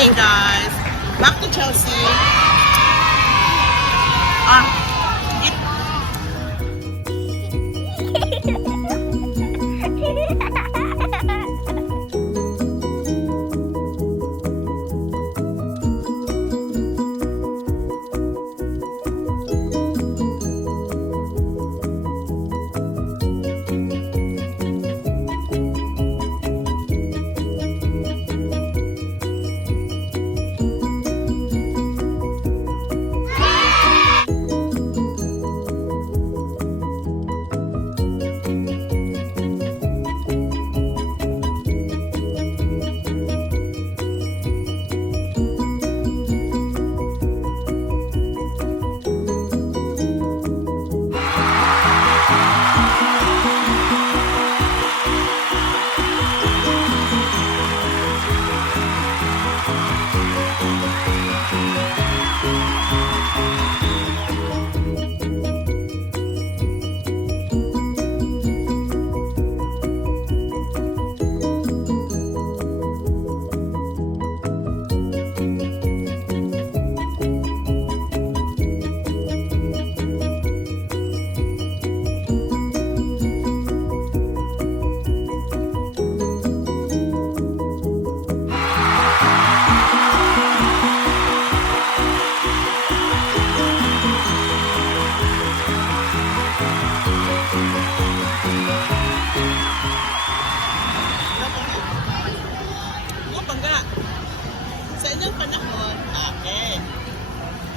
Hey guys, back to Chelsea.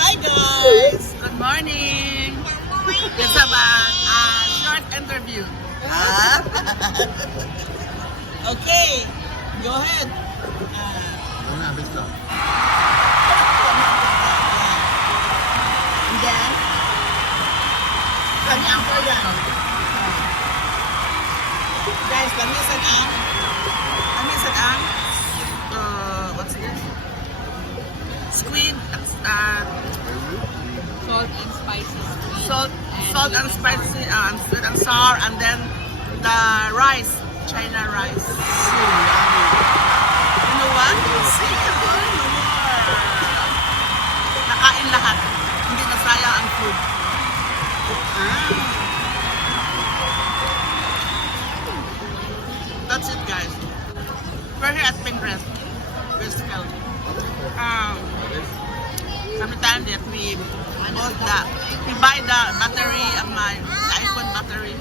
Hi guys! Good morning! It's a short interview. Okay, go ahead. And then, kami ang program. Guys, kami sa what's this? Squid, Salt and spicy. salt and spicy, sweet and sour, and then the rice, China rice. You know what? See, nakain lahat. Hindi nasayang ang food. That's it, guys. We're here at Pinterest. Westfield. Sometimes that we buy the battery of my iPhone battery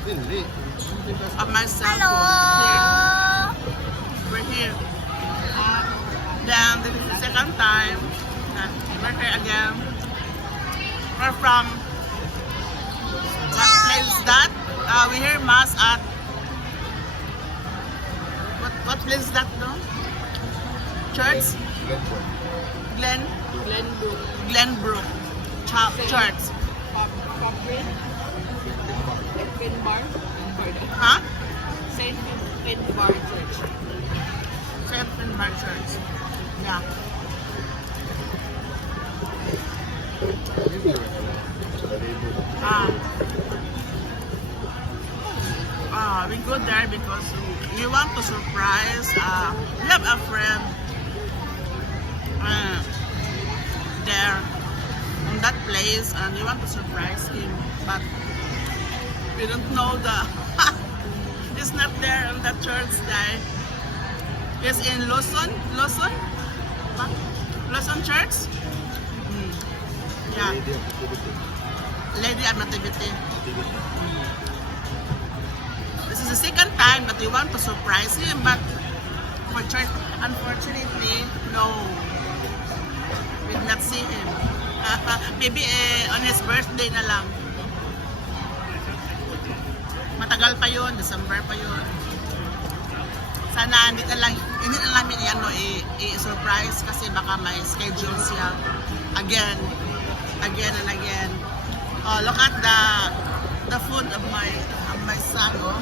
of my cell phone. We're here. Then this is the second time that we're here again. We're from what place is that? We hear mass at what place is that? No? Church? Glenbrook Church. Huh? Saint Finbar Church. Saint Finbar Church. Yeah. We go there because we want to surprise. We have a friend there on that place, and we want to surprise him, but we don't know he's not there on that church day. He's in Lawson Church. Yeah, Lady and Nativity. This is the second time that we want to surprise him, but for church, unfortunately, no. We did not see him. Maybe on his birthday na lang. Matagal pa yun, December pa yun. Sana hindi na namin i-surprise kasi baka may schedule siya again and again. Oh, look at the food of my son. Oh.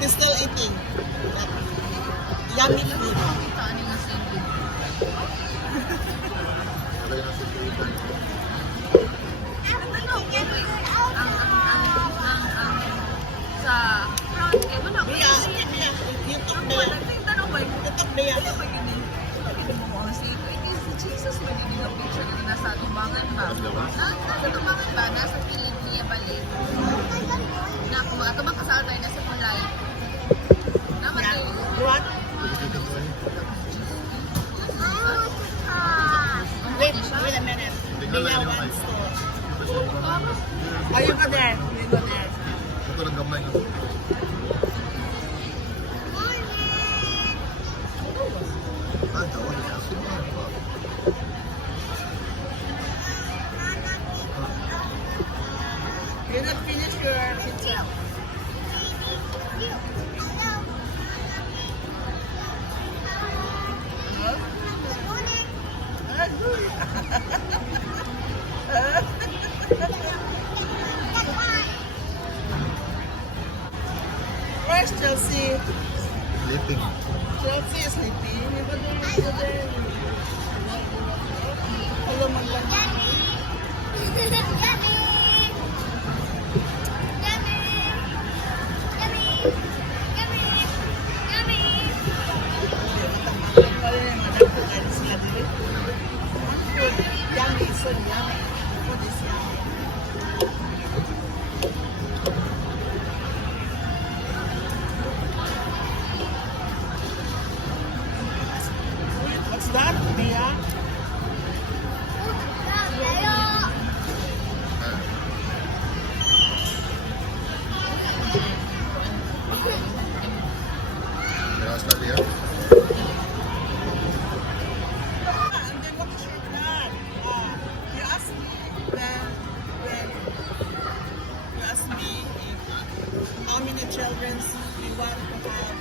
He's still eating that yummy food. Honestly, Jesus mo din yung picture na nasa tubangan ba? Nasa tubangan ba? Nasa piling niya balik. Naku, ato makasal tayo nasa kulay. Naman Yeah. tayo. What? Wait a minute. Bigla one store. Oh, you go there. You go there. Ito lang gamay ko. Ah, tawa niya. You not finish your pizza. No? Ah, good. Where's Chelsea? Sleeping. Chelsea is sleeping. You go there, you go there. Hello, Magdalena. Yummy, so yummy. Food is yummy. What's that, Mia? Meron sa liya. And then what is your plan? You asked me when you asked me if, how many children we want to have.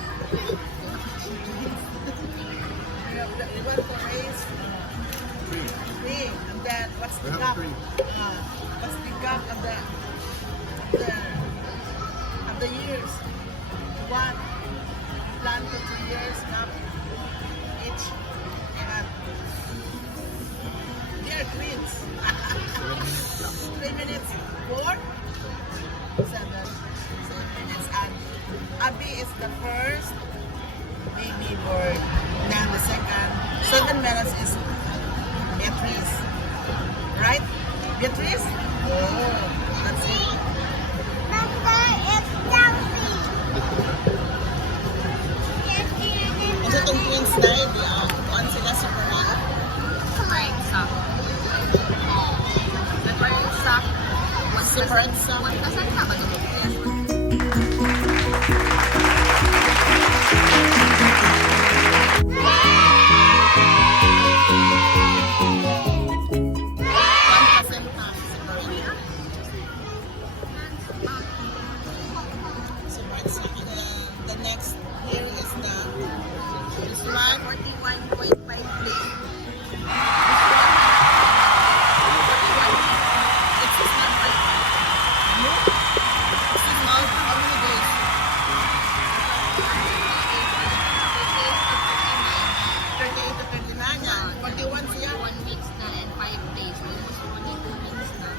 We want to raise three. And then what's the We have gap? three. What's the gap of the years? One plan for 2 years gap each. And they are twins. 3 minutes. 4, 7. 7 minutes. And Abby is the first baby born. Then the second. 7 minutes is Beatrice. Right? Beatrice? Oh, that's it. Ito itong twins na hindi. Kuhan sila super hot. Right, sock. Separate sock. Separate sock. Kasan ka ba ito? The next here is this one. 41.5 days. It's not like no. It's not how many days? 38 to 39 yan. 41 siya. 1 weeks na and 5 days. Almost 22 weeks na.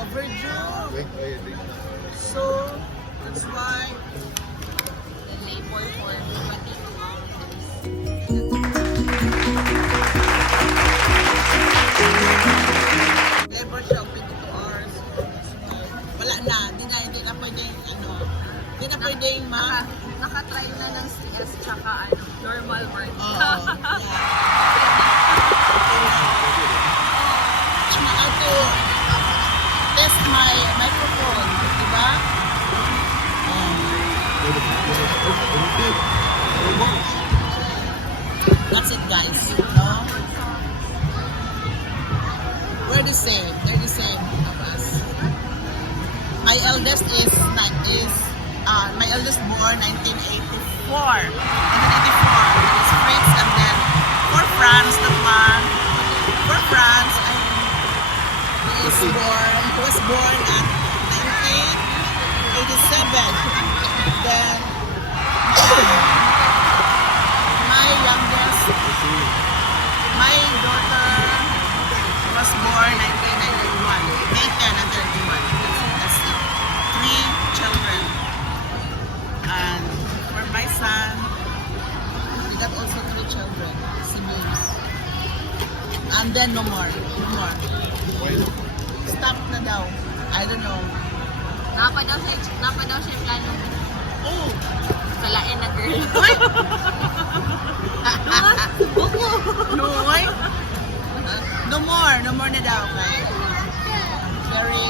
Overdue. Wait, wait, wait. So that's why The labor for 22 hours. labor siya 22 hours. Wala na. Hindi na pwedeng hindi na pwedeng Naka-try na ng CS tsaka normal work. To test my microphone, diba? That's it, guys. No? We're the same. They're the same of us. My eldest is my eldest born 1984. 1984. He's Fritz, and then for France, the one for France, he was born at 1987. Then my youngest, my daughter was born 1991. May 10 and 31. That's it. 3 children. And for my son, he got also 3 children, siblings. And then no more. No more. Why? Stop na daw. I don't know. Napa daw siya plano. Oh! Salain na girl. Uy! Buko. No, uy! No more. No more na daw. Very,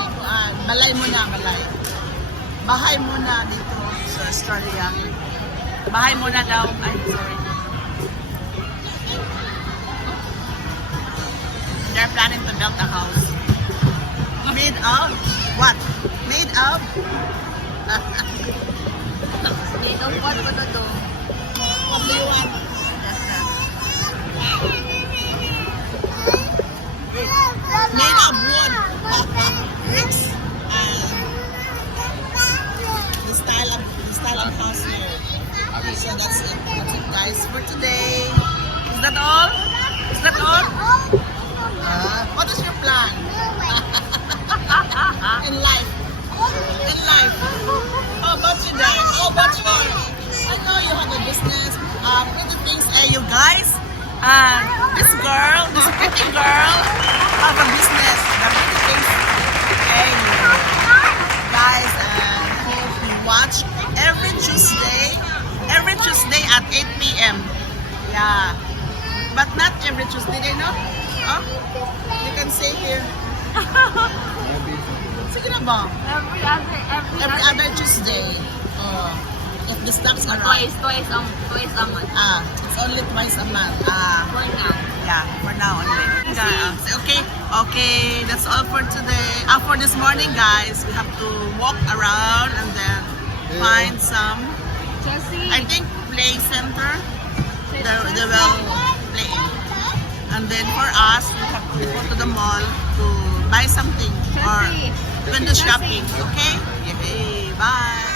balay muna, balay. Bahay muna dito sa Australia. Bahay muna daw. Ay, sorry. They're planning to build a house. Made of? What? Made of? Made of what ko na to? What do you want? Made of wood. Bricks. The style of house here. So that's it, guys, for today. Is that all? Is that all? What is your plan? In life? In life? How about you, Dad? How about you? I know you have a business. Pretty things, you guys. This girl, this pretty girl, have a business. The pretty things, guys, hope you watch every Tuesday at 8 p.m. Yeah, but not every Tuesday, you know? Huh? You can say here. Sige na ba? Every other Tuesday. If the stocks are right. Twice a month. It's only twice a month. For now. Yeah, for now only. Okay, that's all for today. For this morning, guys, we have to walk around and then find some, Jessie. I think, play center. They will play. And then for us, we have to go to the mall to buy something or even the shopping. Okay? Okay, bye.